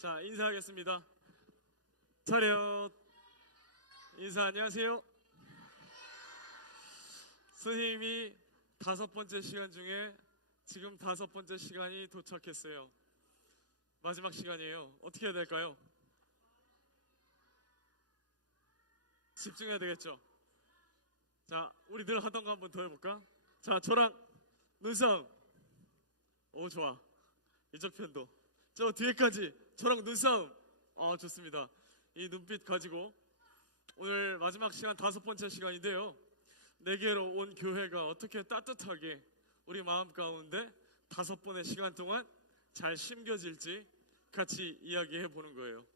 자, 인사하겠습니다. 차렷. 인사. 안녕하세요. 선생님이 5번째 시간 중에 지금 5번째 시간이 도착했어요. 마지막 시간이에요. 어떻게 해야 될까요? 집중해야 되겠죠? 자, 우리 늘 하던 거 한번 더 해볼까? 자, 저랑 눈싸움. 오, 좋아. 이쪽 편도. 저 뒤에까지 저랑 눈싸움. 좋습니다. 이 눈빛 가지고 오늘 마지막 시간 5번째 시간인데요, 내게로 온 교회가 어떻게 따뜻하게 우리 마음 가운데 5번의 시간 동안 잘 심겨질지 같이 이야기해 보는 거예요.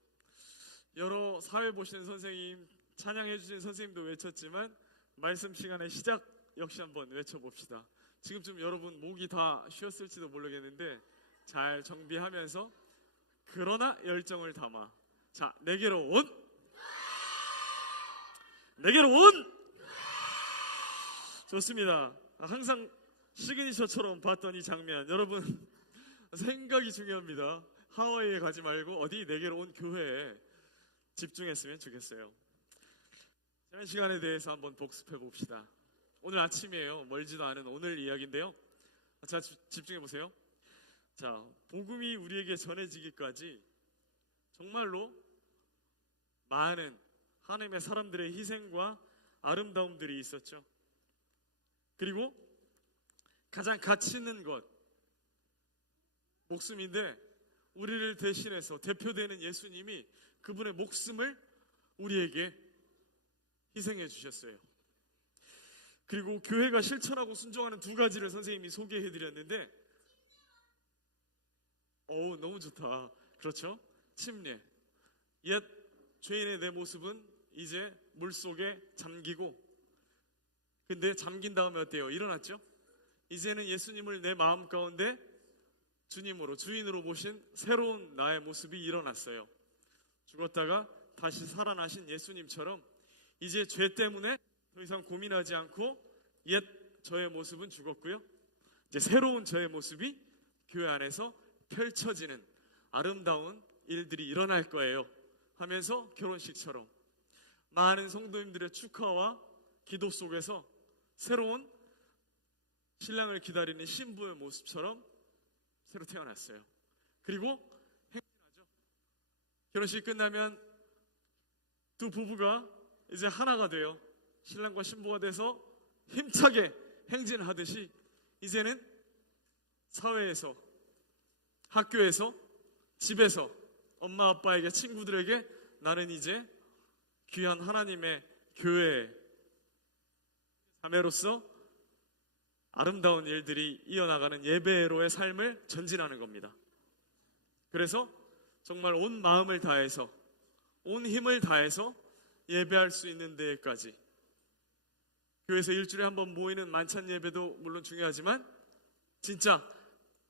여러 사회 보시는 선생님, 찬양해 주신 선생님도 외쳤지만 말씀 시간의 시작 역시 한번 외쳐봅시다. 지금쯤 여러분 목이 다 쉬었을지도 모르겠는데 잘 정비하면서 그러나 열정을 담아. 자, 내게로 온, 내게로 온. 좋습니다. 항상 시그니처처럼 봤던 이 장면, 여러분 생각이 중요합니다. 하와이에 가지 말고 어디 내게로 온 교회에 집중했으면 좋겠어요. 지난 시간에 대해서 한번 복습해 봅시다. 오늘 아침이에요. 멀지도 않은 오늘 이야기인데요. 자, 집중해 보세요. 자, 복음이 우리에게 전해지기까지 정말로 많은 하나님의 사람들의 희생과 아름다움들이 있었죠. 그리고 가장 가치 있는 것, 목숨인데 우리를 대신해서 대표되는 예수님이 그분의 목숨을 우리에게 희생해 주셨어요. 그리고 교회가 실천하고 순종하는 2가지를 선생님이 소개해 드렸는데, 너무 좋다. 그렇죠? 침례. 옛 죄인의 내 모습은 이제 물속에 잠기고, 근데 잠긴 다음에 어때요? 일어났죠? 이제는 예수님을 내 마음 가운데 주님으로, 주인으로 모신 새로운 나의 모습이 일어났어요. 죽었다가 다시 살아나신 예수님처럼 이제 죄 때문에 더 이상 고민하지 않고 옛 저의 모습은 죽었고요, 이제 새로운 저의 모습이 교회 안에서 펼쳐지는 아름다운 일들이 일어날 거예요 하면서 결혼식처럼 많은 성도님들의 축하와 기도 속에서 새로운 신랑을 기다리는 신부의 모습처럼 새로 태어났어요. 그리고 행진하죠. 결혼식 끝나면 두 부부가 이제 하나가 돼요. 신랑과 신부가 돼서 힘차게 행진하듯이 이제는 사회에서, 학교에서, 집에서, 엄마 아빠에게, 친구들에게 나는 이제 귀한 하나님의 교회의 자매로서 아름다운 일들이 이어나가는 예배로의 삶을 전진하는 겁니다. 그래서 정말 온 마음을 다해서, 온 힘을 다해서 예배할 수 있는 데까지, 교회에서 일주일에 한 번 모이는 만찬 예배도 물론 중요하지만 진짜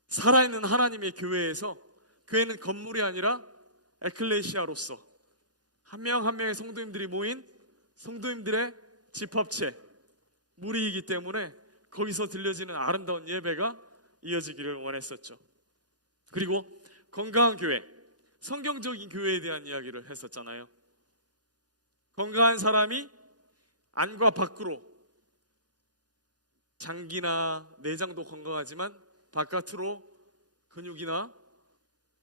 살아있는 하나님의 교회에서, 교회는 건물이 아니라 에클레시아로서 한 명 한 명의 성도님들이 모인 성도님들의 집합체, 무리이기 때문에 거기서 들려지는 아름다운 예배가 이어지기를 원했었죠. 그리고 건강한 교회, 성경적인 교회에 대한 이야기를 했었잖아요. 건강한 사람이 안과 밖으로, 장기나 내장도 건강하지만 바깥으로 근육이나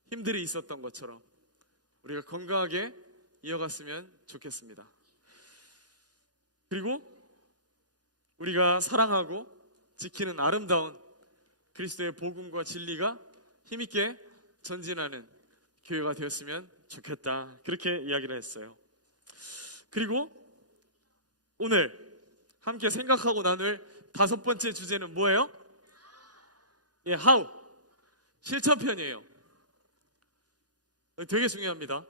힘들이 있었던 것처럼 우리가 건강하게 이어갔으면 좋겠습니다. 그리고 우리가 사랑하고 지키는 아름다운 그리스도의 복음과 진리가 힘있게 전진하는 교회가 되었으면 좋겠다, 그렇게 이야기를 했어요. 그리고 오늘 함께 생각하고 나눌 5번째 주제는 뭐예요? how. 실천편이에요. 되게 중요합니다.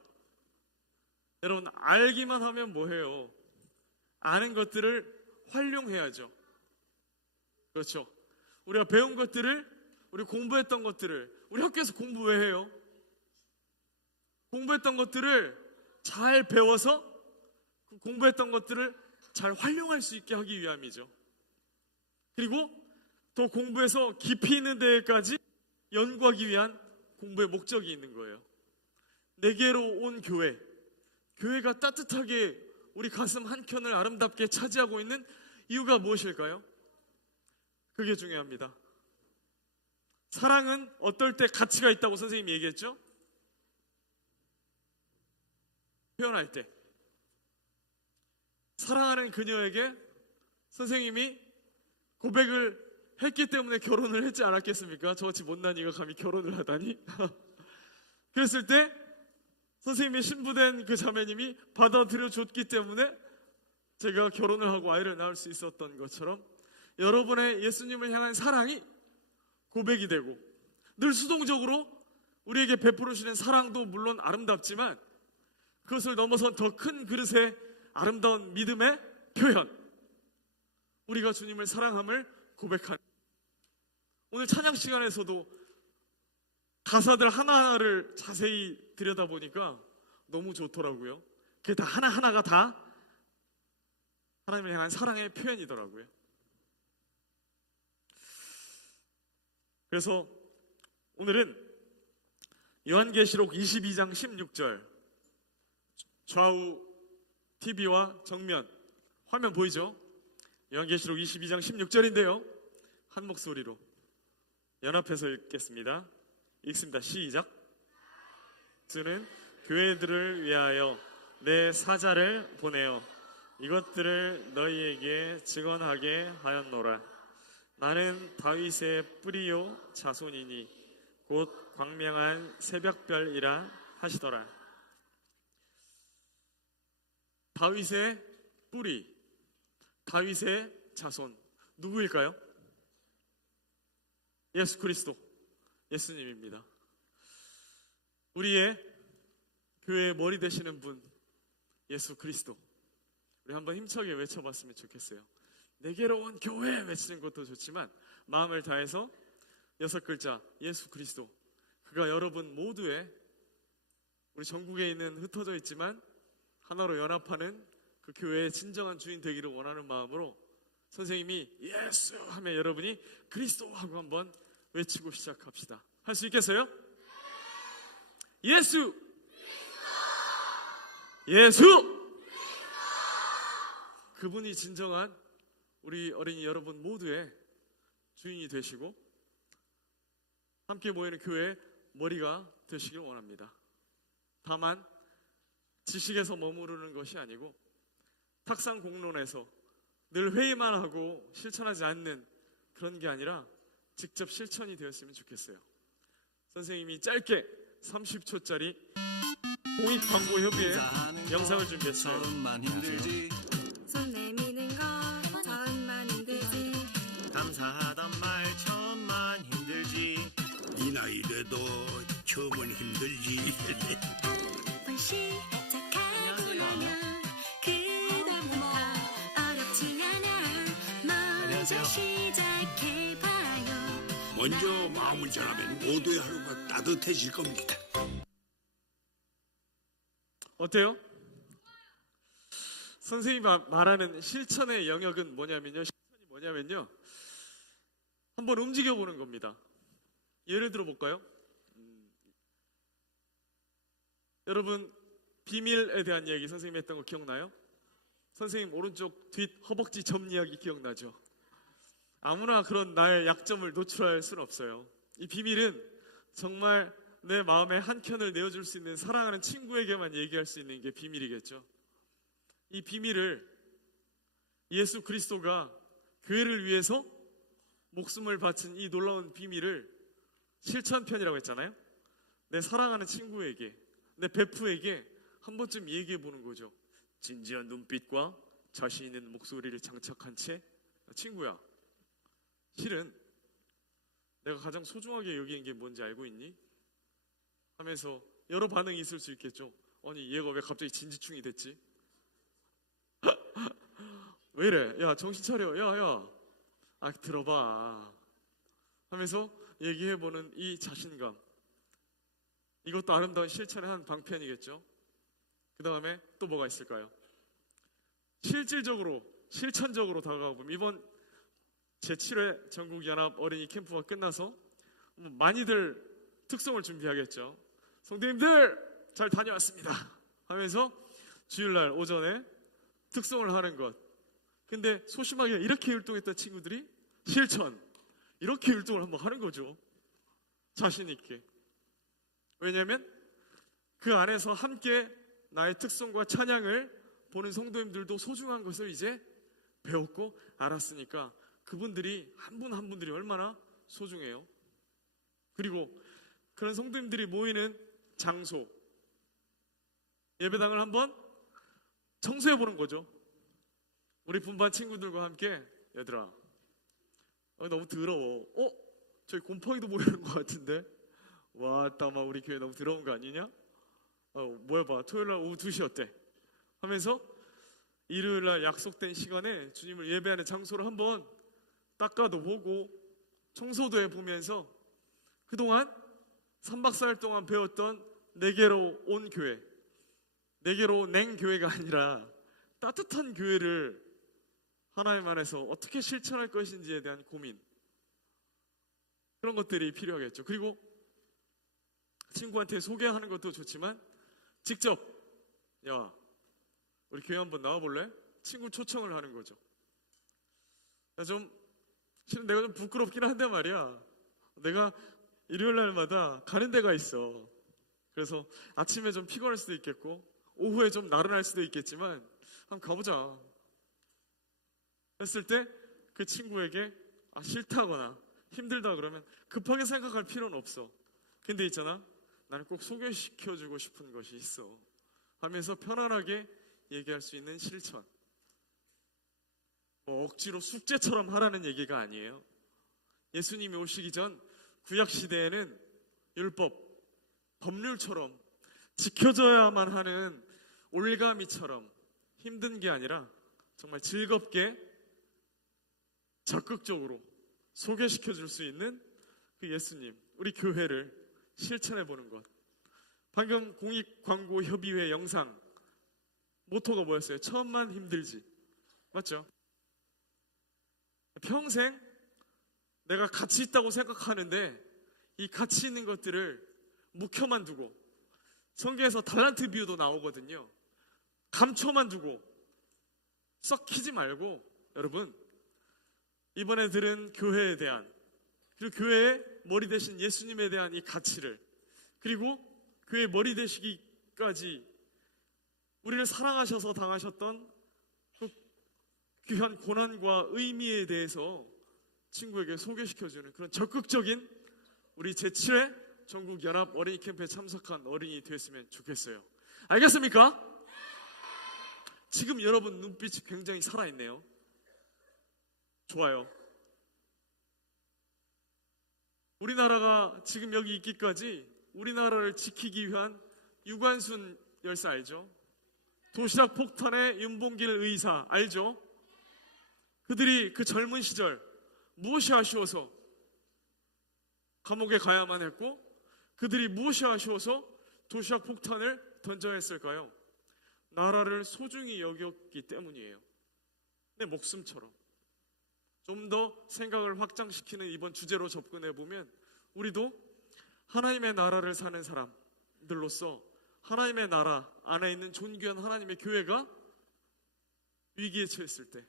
여러분, 알기만 하면 뭐해요? 아는 것들을 활용해야죠. 그렇죠? 우리가 배운 것들을, 우리 공부했던 것들을, 우리 학교에서 공부 왜 해요? 공부했던 것들을 잘 배워서 그 공부했던 것들을 잘 활용할 수 있게 하기 위함이죠. 그리고 또 공부해서 깊이 있는 데까지 연구하기 위한 공부의 목적이 있는 거예요. 내게로 온 교회가 따뜻하게 우리 가슴 한켠을 아름답게 차지하고 있는 이유가 무엇일까요? 그게 중요합니다. 사랑은 어떨 때 가치가 있다고 선생님이 얘기했죠? 표현할 때. 사랑하는 그녀에게 선생님이 고백을 했기 때문에 결혼을 했지 않았겠습니까? 저같이 못난 이가 감히 결혼을 하다니. 그랬을 때 선생님의 신부된 그 자매님이 받아들여 줬기 때문에 제가 결혼을 하고 아이를 낳을 수 있었던 것처럼 여러분의 예수님을 향한 사랑이 고백이 되고 늘 수동적으로 우리에게 베풀어 주시는 사랑도 물론 아름답지만 그것을 넘어선 더 큰 그릇의 아름다운 믿음의 표현, 우리가 주님을 사랑함을 고백하는. 오늘 찬양 시간에서도 가사들 하나하나를 자세히 들여다보니까 너무 좋더라고요. 그게 다 하나하나가 다 하나님을 향한 사랑의 표현이더라고요. 그래서 오늘은 요한계시록 22장 16절, 좌우 TV와 정면 화면 보이죠? 요한계시록 22장 16절인데요. 한 목소리로 연합해서 읽겠습니다. 읽습니다. 시작. 주는 교회들을 위하여 내 사자를 보내어 이것들을 너희에게 증언하게 하였노라. 나는 다윗의 뿌리요 자손이니 곧 광명한 새벽별이라 하시더라. 다윗의 뿌리, 다윗의 자손, 누구일까요? 예수 그리스도, 예수님입니다. 우리의 교회의 머리 되시는 분, 예수 그리스도. 우리 한번 힘차게 외쳐봤으면 좋겠어요. 내게로 온 교회 외치는 것도 좋지만 마음을 다해서 6글자 예수 그리스도, 그가 여러분 모두의, 우리 전국에 있는 흩어져 있지만 하나로 연합하는 그 교회의 진정한 주인 되기를 원하는 마음으로 선생님이 예수 하면 여러분이 그리스도 하고 한번 외치고 시작합시다. 할 수 있겠어요? 예수! 예수! 그분이 진정한 우리 어린이 여러분 모두의 주인이 되시고 함께 모이는 교회의 머리가 되시길 원합니다. 다만 지식에서 머무르는 것이 아니고 탁상 공론에서 늘 회의만 하고 실천하지 않는 그런 게 아니라 직접 실천이 되었으면 좋겠어요. 선생님이 짧게 30초짜리 공익 광고 협의회 영상을 준비했어요. 손 내미는 건 천만 힘들지. 감사하단 말 천만 힘들지. 이 나이 돼도 처음은 힘들지. 시작하면 그다음부터 어렵지 않아. 먼저 시작해봐요. 먼저 마음을 전하면 모두의 하루가 따뜻해질 겁니다. 어때요? 선생님이 말하는 실천의 영역은 뭐냐면요, 실천이 뭐냐면요, 한번 움직여보는 겁니다. 예를 들어 볼까요? 여러분 비밀에 대한 이야기 선생님이 했던 거 기억나요? 선생님 오른쪽 뒷 허벅지 점 이야기 기억나죠? 아무나 그런 나의 약점을 노출할 수는 없어요. 이 비밀은 정말 내 마음의 한켠을 내어줄 수 있는 사랑하는 친구에게만 얘기할 수 있는 게 비밀이겠죠. 이 비밀을 예수 그리스도가 교회를 위해서 목숨을 바친 이 놀라운 비밀을 실천편이라고 했잖아요. 내 사랑하는 친구에게, 내 베프에게 한 번쯤 얘기해 보는 거죠. 진지한 눈빛과 자신 있는 목소리를 장착한 채, 친구야, 실은 내가 가장 소중하게 여기는 게 뭔지 알고 있니? 하면서 여러 반응이 있을 수 있겠죠. 아니 얘가 왜 갑자기 진지충이 됐지? 왜 이래? 야 정신 차려. 야 들어봐 하면서 얘기해보는 이 자신감, 이것도 아름다운 실천의 한 방편이겠죠. 그 다음에 또 뭐가 있을까요? 실천적으로 다가가 보면 이번 제7회 전국연합 어린이 캠프가 끝나서 많이들 특송을 준비하겠죠. 성도님들 잘 다녀왔습니다 하면서 주일날 오전에 특송을 하는 것. 근데 소심하게 이렇게 율동했던 친구들이 실천 이렇게 율동을 한번 하는 거죠. 자신 있게. 왜냐하면 그 안에서 함께 나의 특성과 찬양을 보는 성도님들도 소중한 것을 이제 배웠고 알았으니까 그분들이 한 분 한 분들이 얼마나 소중해요. 그리고 그런 성도님들이 모이는 장소, 예배당을 한번 청소해 보는 거죠. 우리 분반 친구들과 함께 얘들아 너무 더러워. 저기 곰팡이도 보이는 것 같은데 왔다 막 우리 교회 너무 더러운 거 아니냐? 모여봐. 토요일날 오후 2시 어때? 하면서 일요일날 약속된 시간에 주님을 예배하는 장소를 한번 닦아도 보고 청소도 해보면서 그동안 3박 4일 동안 배웠던 내게로 온 교회, 내게로 냉 교회가 아니라 따뜻한 교회를 하나님 안에서 어떻게 실천할 것인지에 대한 고민, 그런 것들이 필요하겠죠. 그리고 친구한테 소개하는 것도 좋지만 직접 야 우리 교회 한번 나와볼래? 친구 초청을 하는 거죠. 실은 내가 좀 부끄럽긴 한데 말이야. 내가 일요일 날마다 가는 데가 있어. 그래서 아침에 좀 피곤할 수도 있겠고 오후에 좀 나른할 수도 있겠지만 한번 가보자 했을 때 그 친구에게 싫다거나 힘들다 그러면 급하게 생각할 필요는 없어. 근데 있잖아, 나는 꼭 소개시켜주고 싶은 것이 있어 하면서 편안하게 얘기할 수 있는 실천. 억지로 숙제처럼 하라는 얘기가 아니에요. 예수님이 오시기 전 구약시대에는 율법, 법률처럼 지켜져야만 하는 올가미처럼 힘든 게 아니라 정말 즐겁게 적극적으로 소개시켜 줄 수 있는 그 예수님, 우리 교회를 실천해 보는 것. 방금 공익광고협의회 영상 모토가 뭐였어요? 처음만 힘들지. 맞죠? 평생 내가 가치 있다고 생각하는데 이 가치 있는 것들을 묵혀만 두고, 성경에서 달란트 비유도 나오거든요. 감춰만 두고 썩히지 말고, 여러분 이번에 들은 교회에 대한, 그리고 교회의 머리 되신 예수님에 대한 이 가치를, 그리고 교회의 머리 되시기까지 우리를 사랑하셔서 당하셨던 그 귀한 고난과 의미에 대해서 친구에게 소개시켜주는 그런 적극적인 우리 제7회 전국연합 어린이 캠프에 참석한 어린이 됐으면 좋겠어요. 알겠습니까? 지금 여러분 눈빛이 굉장히 살아있네요. 좋아요. 우리나라가 지금 여기 있기까지 우리나라를 지키기 위한 유관순 열사 알죠? 도시락 폭탄의 윤봉길 의사 알죠? 그들이 그 젊은 시절 무엇이 아쉬워서 감옥에 가야만 했고, 그들이 무엇이 아쉬워서 도시락 폭탄을 던져야 했을까요? 나라를 소중히 여겼기 때문이에요. 내 목숨처럼. 좀 더 생각을 확장시키는 이번 주제로 접근해보면 우리도 하나님의 나라를 사는 사람들로서 하나님의 나라 안에 있는 존귀한 하나님의 교회가 위기에 처했을 때,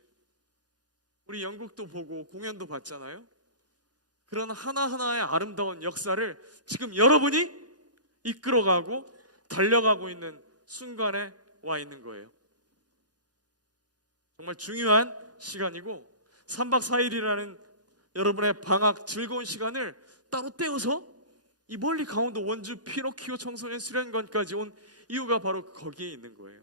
우리 연극도 보고 공연도 봤잖아요. 그런 하나하나의 아름다운 역사를 지금 여러분이 이끌어가고 달려가고 있는 순간에 와 있는 거예요. 정말 중요한 시간이고, 3박 4일이라는 여러분의 방학 즐거운 시간을 따로 떼어서 이 멀리 강원도 원주 피노키오 청소년 수련관까지 온 이유가 바로 거기에 있는 거예요.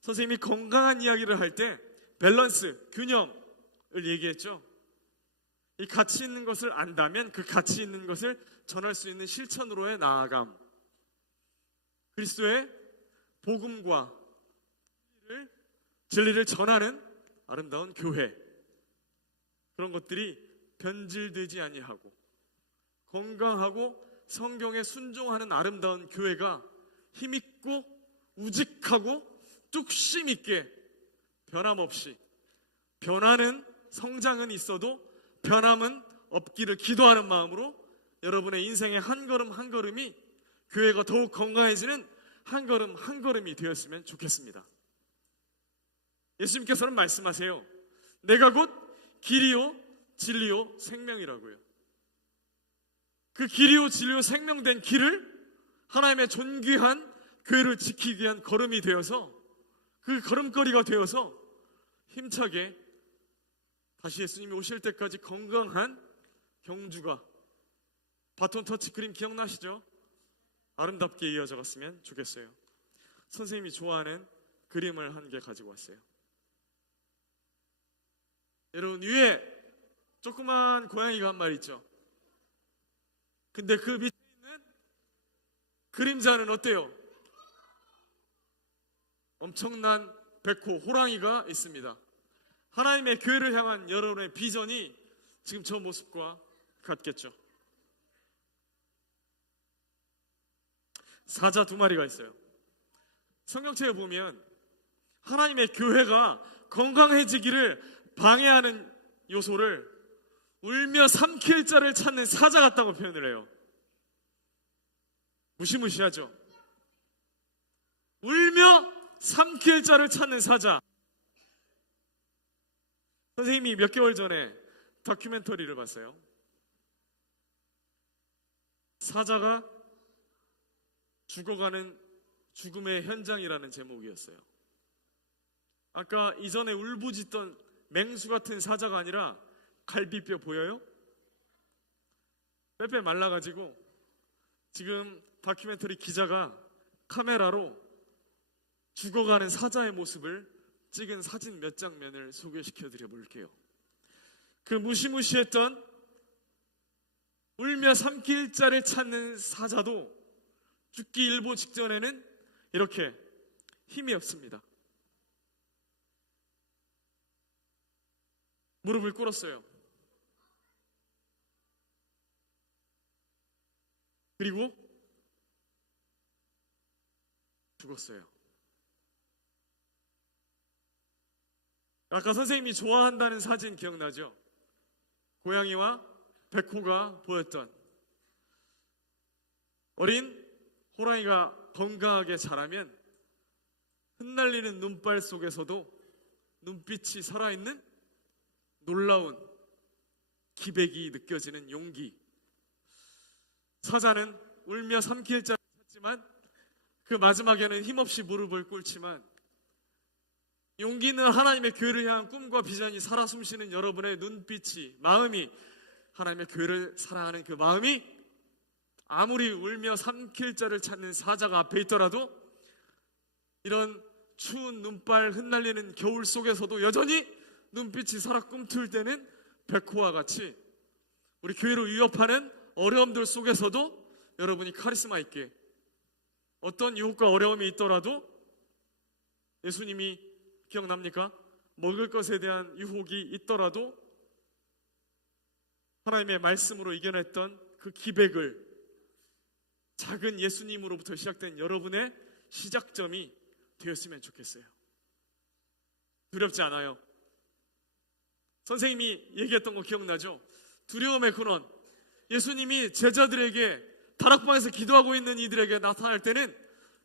선생님이 건강한 이야기를 할 때 밸런스, 균형을 얘기했죠. 이 가치 있는 것을 안다면 그 가치 있는 것을 전할 수 있는 실천으로의 나아감, 그리스도의 복음과 진리를 전하는 아름다운 교회, 그런 것들이 변질되지 아니하고 건강하고 성경에 순종하는 아름다운 교회가 힘있고 우직하고 뚝심 있게 변함없이, 변하는 성장은 있어도 변함은 없기를 기도하는 마음으로 여러분의 인생의 한 걸음 한 걸음이 교회가 더욱 건강해지는 한 걸음 한 걸음이 되었으면 좋겠습니다. 예수님께서는 말씀하세요. 내가 곧 길이요 진리요 생명이라고요. 그 길이요 진리요 생명된 길을 하나님의 존귀한 교회를 지키기 위한 걸음이 되어서, 그 걸음걸이가 되어서 힘차게 다시 예수님이 오실 때까지 건강한 경주가, 바톤 터치 그림 기억나시죠? 아름답게 이어져 갔으면 좋겠어요. 선생님이 좋아하는 그림을 한 개 가지고 왔어요. 여러분, 위에 조그만 고양이가 한 마리 있죠? 근데 그 밑에 있는 그림자는 어때요? 엄청난 백호, 호랑이가 있습니다. 하나님의 교회를 향한 여러분의 비전이 지금 저 모습과 같겠죠. 사자 두 마리가 있어요. 성경책에 보면 하나님의 교회가 건강해지기를 방해하는 요소를 울며 삼킬 자를 찾는 사자 같다고 표현을 해요. 무시무시하죠? 울며 삼킬 자를 찾는 사자. 선생님이 몇 개월 전에 다큐멘터리를 봤어요. 사자가 죽어가는 죽음의 현장이라는 제목이었어요. 아까 이전에 울부짖던 맹수 같은 사자가 아니라 갈비뼈 보여요? 빼빼 말라가지고 지금 다큐멘터리 기자가 카메라로 죽어가는 사자의 모습을 찍은 사진 몇 장면을 소개시켜 드려 볼게요. 그 무시무시했던 울며 삼킬 자를 찾는 사자도 죽기 일보 직전에는 이렇게 힘이 없습니다. 무릎을 꿇었어요. 그리고 죽었어요. 아까 선생님이 좋아한다는 사진 기억나죠? 고양이와 백호가 보였던, 어린 호랑이가 건강하게 자라면 흩날리는 눈발 속에서도 눈빛이 살아있는 놀라운 기백이 느껴지는 용기. 사자는 울며 삼킬 자를 찾지만 그 마지막에는 힘없이 무릎을 꿇지만, 용기는 하나님의 교회를 향한 꿈과 비전이 살아 숨쉬는 여러분의 눈빛이, 마음이, 하나님의 교회를 사랑하는 그 마음이 아무리 울며 삼킬 자를 찾는 사자가 앞에 있더라도, 이런 추운 눈발 흩날리는 겨울 속에서도 여전히 눈빛이 살아 꿈틀 때는 백호와 같이 우리 교회를 위협하는 어려움들 속에서도 여러분이 카리스마 있게, 어떤 유혹과 어려움이 있더라도, 예수님이 기억납니까? 먹을 것에 대한 유혹이 있더라도 하나님의 말씀으로 이겨냈던 그 기백을, 작은 예수님으로부터 시작된 여러분의 시작점이 되었으면 좋겠어요. 두렵지 않아요. 선생님이 얘기했던 거 기억나죠? 두려움의 근원. 예수님이 제자들에게 다락방에서 기도하고 있는 이들에게 나타날 때는,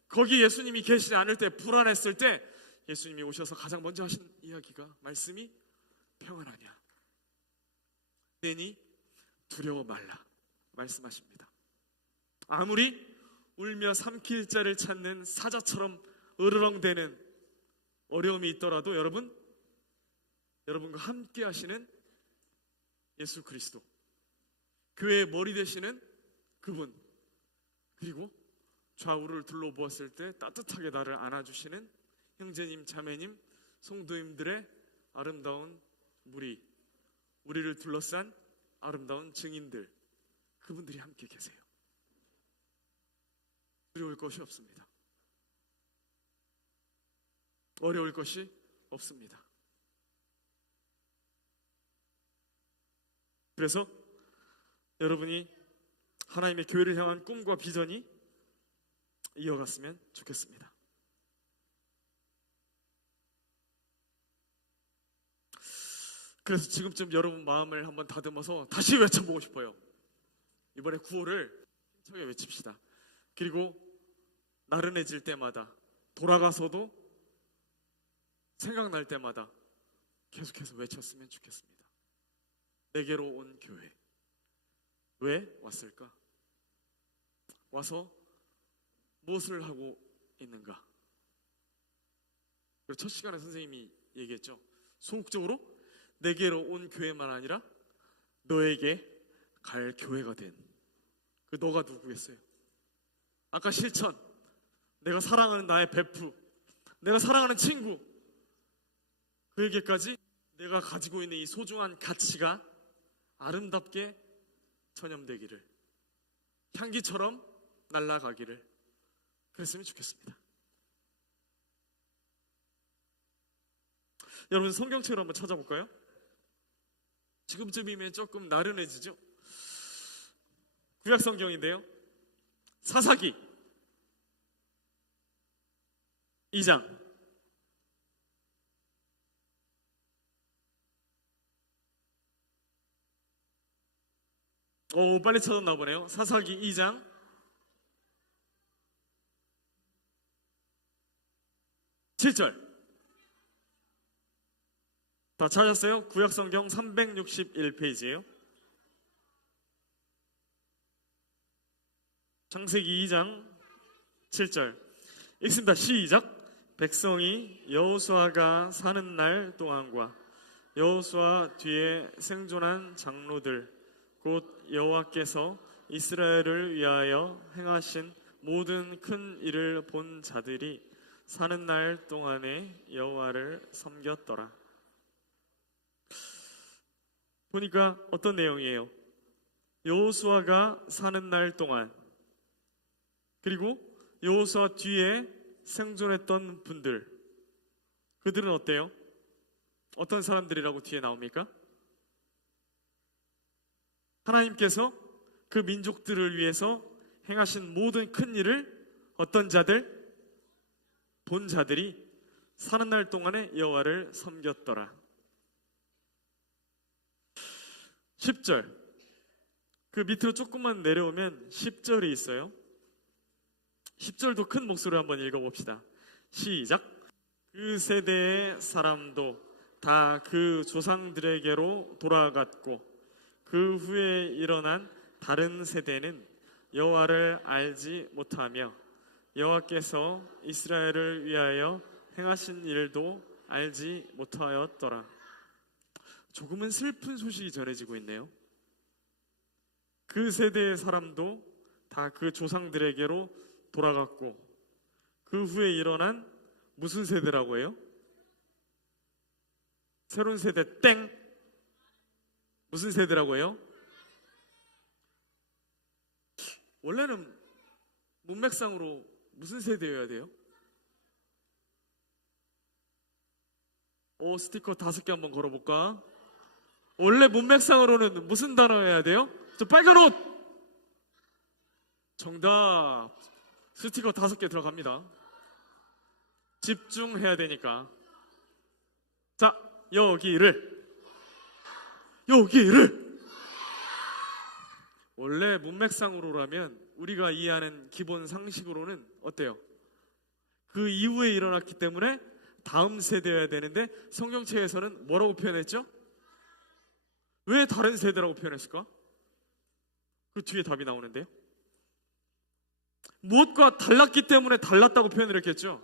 거기 예수님이 계시지 않을 때, 불안했을 때 예수님이 오셔서 가장 먼저 하신 이야기가, 말씀이 평안하냐, 내니 두려워 말라 말씀하십니다. 아무리 울며 삼킬 자를 찾는 사자처럼 으르렁대는 어려움이 있더라도 여러분과 함께 하시는 예수 그리스도, 교회의 머리 되시는 그분, 그리고 좌우를 둘러보았을 때 따뜻하게 나를 안아주시는 형제님, 자매님, 성도님들의 아름다운 무리, 우리를 둘러싼 아름다운 증인들, 그분들이 함께 계세요. 두려울 것이 없습니다. 어려울 것이 없습니다. 그래서 여러분이 하나님의 교회를 향한 꿈과 비전이 이어갔으면 좋겠습니다. 그래서 지금쯤 여러분 마음을 한번 다듬어서 다시 외쳐보고 싶어요. 이번에 구호를 힘차게 외칩시다. 그리고 나른해질 때마다, 돌아가서도 생각날 때마다 계속해서 외쳤으면 좋겠습니다. 내게로 온 교회. 왜 왔을까? 와서 무엇을 하고 있는가? 그리고 첫 시간에 선생님이 얘기했죠. 소극적으로 내게로 온 교회만 아니라 너에게 갈 교회가 된 그 너가 누구겠어요? 아까 실천, 내가 사랑하는 나의 베프, 내가 사랑하는 친구, 그에게까지 내가 가지고 있는 이 소중한 가치가 아름답게 전염되기를, 향기처럼 날아가기를 그랬으면 좋겠습니다. 여러분, 성경책을 한번 찾아볼까요? 지금쯤이면 조금 나른해지죠? 구약 성경인데요, 사사기 2장 빨리 찾았나 보네요. 사사기 2장 7절. 다 찾았어요? 구약성경 361페이지예요. 창세기 2장 7절 읽습니다. 시작. 백성이 여호수아가 사는 날 동안과 여호수아 뒤에 생존한 장로들 곧 여호와께서 이스라엘을 위하여 행하신 모든 큰 일을 본 자들이 사는 날 동안에 여호와를 섬겼더라. 보니까 어떤 내용이에요? 여호수아가 사는 날 동안, 그리고 여호수아 뒤에 생존했던 분들, 그들은 어때요? 어떤 사람들이라고 뒤에 나옵니까? 하나님께서 그 민족들을 위해서 행하신 모든 큰 일을 어떤 자들? 본 자들이 사는 날 동안에 여호와를 섬겼더라. 10절, 그 밑으로 조금만 내려오면 10절이 있어요. 10절도 큰 목소리로 한번 읽어봅시다. 시작. 그 세대의 사람도 다 그 조상들에게로 돌아갔고 그 후에 일어난 다른 세대는 여호와를 알지 못하며 여호와께서 이스라엘을 위하여 행하신 일도 알지 못하였더라. 조금은 슬픈 소식이 전해지고 있네요. 그 세대의 사람도 다 그 조상들에게로 돌아갔고 그 후에 일어난 무슨 세대라고 해요? 새로운 세대 땡. 무슨 세대라고 해요? 원래는 문맥상으로 무슨 세대여야 돼요? 스티커 5개 한번 걸어볼까? 원래 문맥상으로는 무슨 단어여야 돼요? 저 빨간 옷! 정답. 스티커 5개 들어갑니다. 집중해야 되니까. 자, 여기를 원래 문맥상으로라면 우리가 이해하는 기본 상식으로는 어때요? 그 이후에 일어났기 때문에 다음 세대여야 되는데 성경책에서는 뭐라고 표현했죠? 왜 다른 세대라고 표현했을까? 그 뒤에 답이 나오는데요. 무엇과 달랐기 때문에 달랐다고 표현을 했겠죠?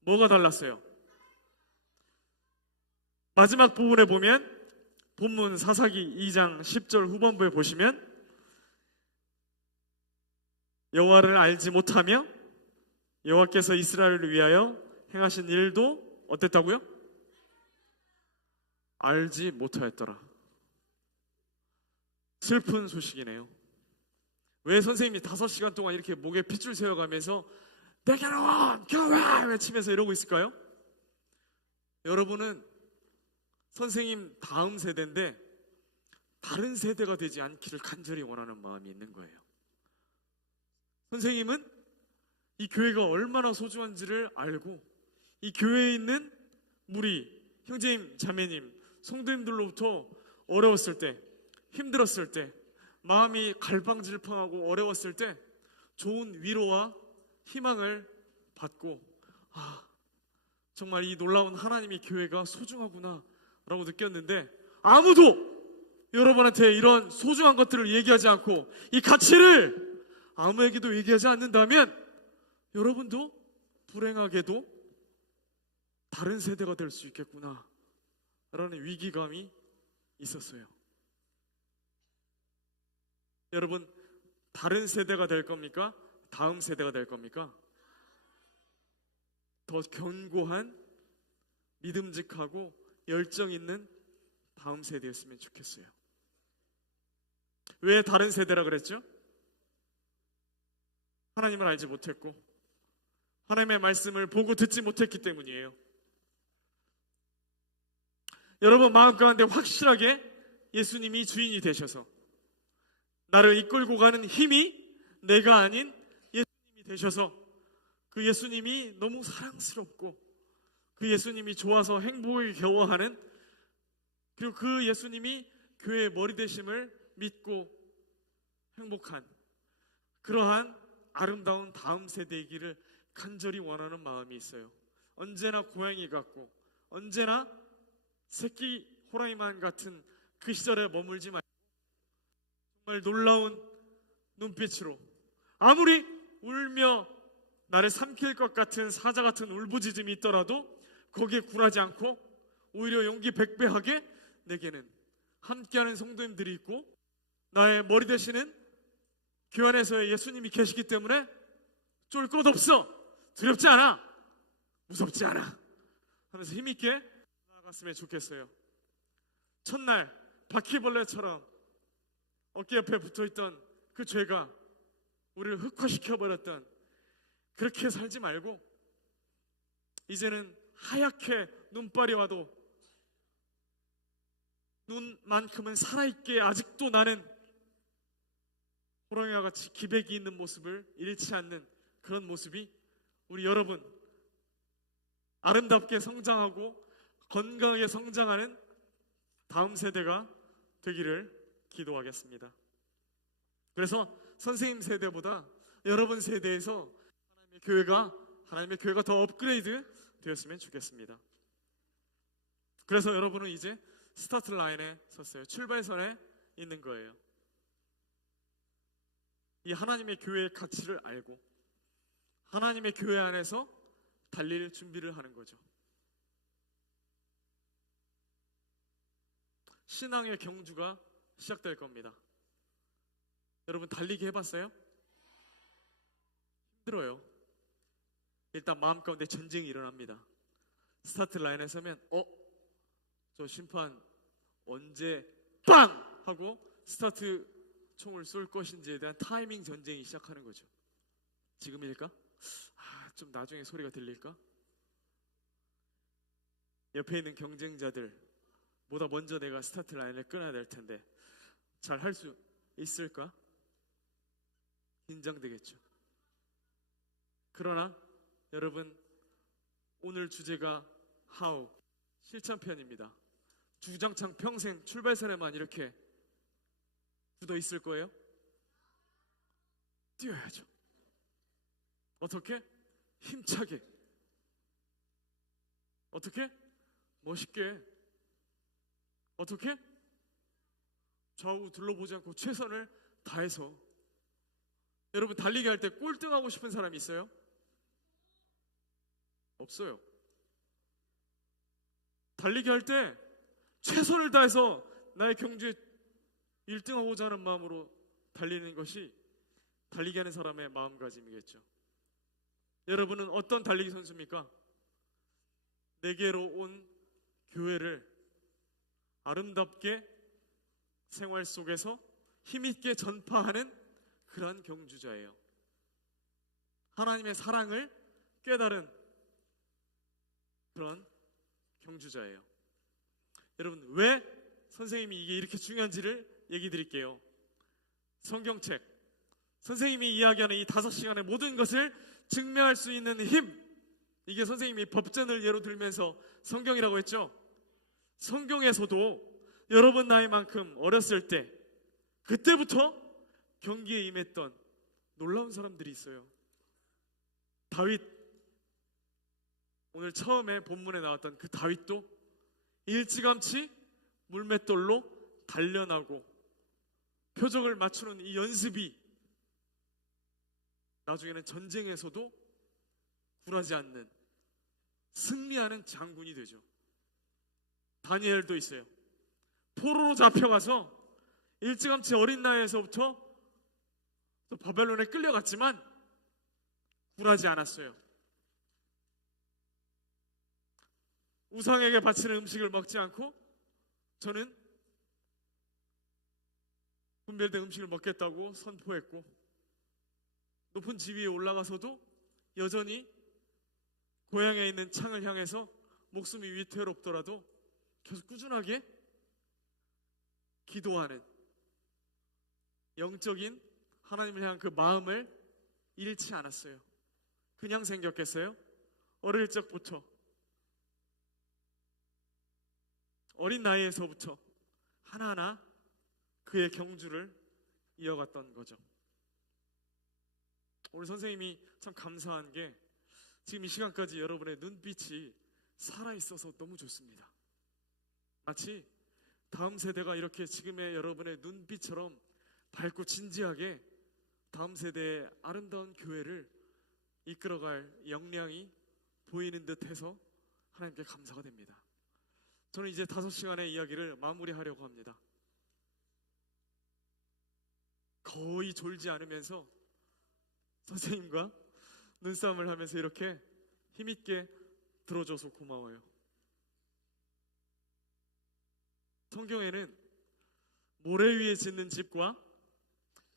뭐가 달랐어요? 마지막 부분에 보면 본문 사사기 2장 10절 후반부에 보시면 여호와를 알지 못하며 여호와께서 이스라엘을 위하여 행하신 일도 어땠다고요? 알지 못하였더라. 슬픈 소식이네요. 왜 선생님이 5시간 동안 이렇게 목에 핏줄 세워가면서 내게로 온 교회 외치면서 이러고 있을까요? 여러분은 선생님 다음 세대인데 다른 세대가 되지 않기를 간절히 원하는 마음이 있는 거예요. 선생님은 이 교회가 얼마나 소중한지를 알고 이 교회에 있는 우리 형제님, 자매님, 성도님들로부터 어려웠을 때, 힘들었을 때, 마음이 갈팡질팡하고 어려웠을 때 좋은 위로와 희망을 받고 정말 이 놀라운 하나님의 교회가 소중하구나 라고 느꼈는데, 아무도 여러분한테 이런 소중한 것들을 얘기하지 않고 이 가치를 아무에게도 얘기하지 않는다면 여러분도 불행하게도 다른 세대가 될 수 있겠구나 라는 위기감이 있었어요. 여러분, 다른 세대가 될 겁니까? 다음 세대가 될 겁니까? 더 견고한, 믿음직하고 열정 있는 다음 세대였으면 좋겠어요. 왜 다른 세대라 그랬죠? 하나님을 알지 못했고 하나님의 말씀을 보고 듣지 못했기 때문이에요. 여러분 마음 가운데 확실하게 예수님이 주인이 되셔서 나를 이끌고 가는 힘이 내가 아닌 예수님이 되셔서 그 예수님이 너무 사랑스럽고 그 예수님이 좋아서 행복을 겨워하는, 그리고 그 예수님이 교회의 머리 되심을 믿고 행복한 그러한 아름다운 다음 세대이기를 간절히 원하는 마음이 있어요. 언제나 고양이 같고 언제나 새끼 호랑이만 같은 그 시절에 머물지 말고 정말 놀라운 눈빛으로, 아무리 울며 나를 삼킬 것 같은 사자 같은 울부짖음이 있더라도 거기에 굴하지 않고 오히려 용기 백배하게 내게는 함께하는 성도님들이 있고 나의 머리 되시는 교회 안에서의 예수님이 계시기 때문에 쫄 것 없어, 두렵지 않아, 무섭지 않아 하면서 힘있게 나아갔으면 좋겠어요. 첫날 바퀴벌레처럼 어깨 옆에 붙어있던 그 죄가 우리를 흑화시켜버렸던, 그렇게 살지 말고 이제는 하얗게 눈발이 와도 눈만큼은 살아있게 아직도 나는 호랑이와 같이 기백이 있는 모습을 잃지 않는 그런 모습이 우리 여러분 아름답게 성장하고 건강하게 성장하는 다음 세대가 되기를 기도하겠습니다. 그래서 선생님 세대보다 여러분 세대에서 하나님의 교회가 더 업그레이드 되었으면 좋겠습니다. 그래서 여러분은 이제 스타트 라인에 섰어요. 출발선에 있는 거예요. 이 하나님의 교회의 가치를 알고 하나님의 교회 안에서 달릴 준비를 하는 거죠. 신앙의 경주가 시작될 겁니다. 여러분 달리기 해봤어요? 힘들어요. 일단 마음 가운데 전쟁이 일어납니다. 스타트 라인에 서면 저 심판 언제 빵! 하고 스타트 총을 쏠 것인지에 대한 타이밍 전쟁이 시작하는 거죠. 지금일까? 좀 나중에 소리가 들릴까? 옆에 있는 경쟁자들 보다 먼저 내가 스타트 라인을 끊어야 될 텐데 잘 할 수 있을까? 긴장되겠죠. 그러나 여러분 오늘 주제가 How 실천편입니다. 주장창 평생 출발선에만 이렇게 굳어 있을 거예요? 뛰어야죠. 어떻게? 힘차게. 어떻게? 멋있게. 어떻게? 좌우 둘러보지 않고 최선을 다해서. 여러분 달리기 할 때 꼴등하고 싶은 사람이 있어요? 없어요. 달리기 할 때 최선을 다해서 나의 경주에 1등하고자 하는 마음으로 달리는 것이 달리기 하는 사람의 마음가짐이겠죠. 여러분은 어떤 달리기 선수입니까? 내게로 온 교회를 아름답게 생활 속에서 힘있게 전파하는 그런 경주자예요. 하나님의 사랑을 깨달은 그런 경주자예요. 여러분 왜 선생님이 이게 이렇게 중요한지를 얘기 드릴게요. 성경책 선생님이 이야기하는 이 5시간의 모든 것을 증명할 수 있는 힘, 이게 선생님이 법전을 예로 들면서 성경이라고 했죠. 성경에서도 여러분 나이만큼 어렸을 때 그때부터 경기에 임했던 놀라운 사람들이 있어요. 다윗, 오늘 처음에 본문에 나왔던 그 다윗도 일찌감치 물맷돌로 단련하고 표적을 맞추는 이 연습이 나중에는 전쟁에서도 굴하지 않는 승리하는 장군이 되죠. 다니엘도 있어요. 포로로 잡혀가서 일찌감치 어린 나이에서부터 또 바벨론에 끌려갔지만 굴하지 않았어요. 우상에게 바치는 음식을 먹지 않고 저는 분별된 음식을 먹겠다고 선포했고, 높은 지위에 올라가서도 여전히 고향에 있는 창을 향해서 목숨이 위태롭더라도 계속 꾸준하게 기도하는 영적인 하나님을 향한 그 마음을 잃지 않았어요. 그냥 생겼겠어요? 어릴 적부터, 어린 나이에서부터 하나하나 그의 경주를 이어갔던 거죠. 오늘 선생님이 참 감사한 게 지금 이 시간까지 여러분의 눈빛이 살아있어서 너무 좋습니다. 마치 다음 세대가 이렇게 지금의 여러분의 눈빛처럼 밝고 진지하게 다음 세대의 아름다운 교회를 이끌어갈 역량이 보이는 듯해서 하나님께 감사가 됩니다. 저는 이제 5시간의 이야기를 마무리하려고 합니다. 거의 졸지 않으면서 선생님과 눈싸움을 하면서 이렇게 힘있게 들어줘서 고마워요. 성경에는 모래 위에 짓는 집과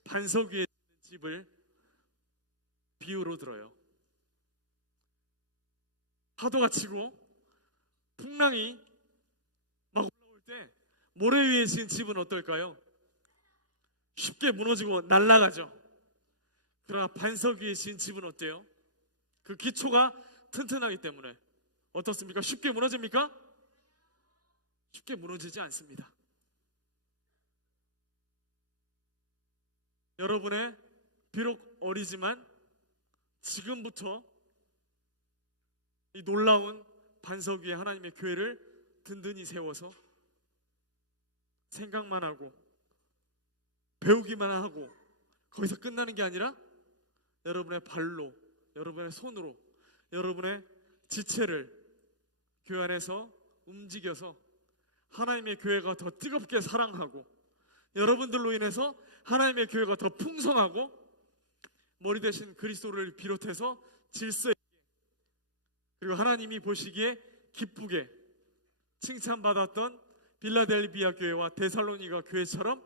반석 위에 짓는 집을 비유로 들어요. 파도가 치고 풍랑이 막 올라올 때 모래 위에 지은 집은 어떨까요? 쉽게 무너지고 날아가죠. 그러나 반석 위에 지은 집은 어때요? 그 기초가 튼튼하기 때문에 어떻습니까? 쉽게 무너집니까? 쉽게 무너지지 않습니다. 여러분의 비록 어리지만 지금부터 이 놀라운 반석 위에 하나님의 교회를 든든히 세워서 생각만 하고 배우기만 하고 거기서 끝나는 게 아니라 여러분의 발로, 여러분의 손으로, 여러분의 지체를 교회 안에서 움직여서 하나님의 교회가 더 뜨겁게 사랑하고 여러분들로 인해서 하나님의 교회가 더 풍성하고 머리 대신 그리스도를 비롯해서 질서 있게 그리고 하나님이 보시기에 기쁘게 칭찬받았던 빌라델비아 교회와 데살로니가 교회처럼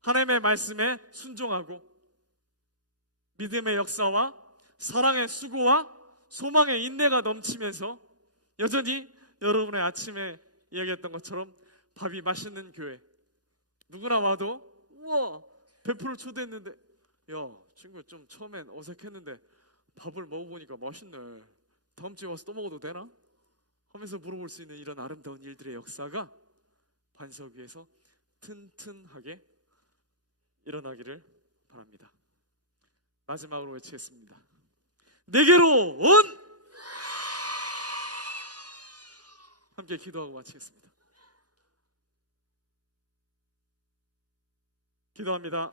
하나님의 말씀에 순종하고 믿음의 역사와 사랑의 수고와 소망의 인내가 넘치면서 여전히 여러분의 아침에 이야기했던 것처럼 밥이 맛있는 교회, 누구나 와도 우와 100% 초대했는데 야 친구 좀 처음엔 어색했는데 밥을 먹어보니까 맛있네, 다음 주에 와서 또 먹어도 되나? 하면서 물어볼 수 있는 이런 아름다운 일들의 역사가 반석 위에서 튼튼하게 일어나기를 바랍니다. 마지막으로 외치겠습니다. 내게로 온! 함께 기도하고 마치겠습니다. 기도합니다.